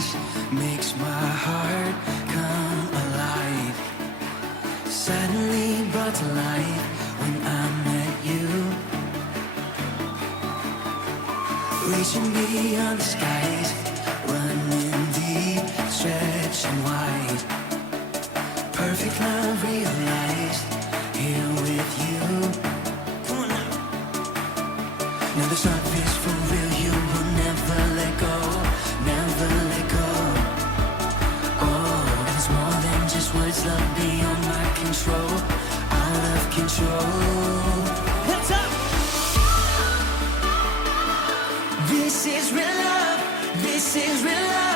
skies makes my heart come alive. Suddenly brought to life when I met you. Reaching beyond the skies, running deep, stretching wide. Perfect love realized here with you. Come on now. Now this love is for real. You will never let go, never let go. Oh, and it's more than just words. Love beyond my control, out of control. Hands up. This is real love. This is real love.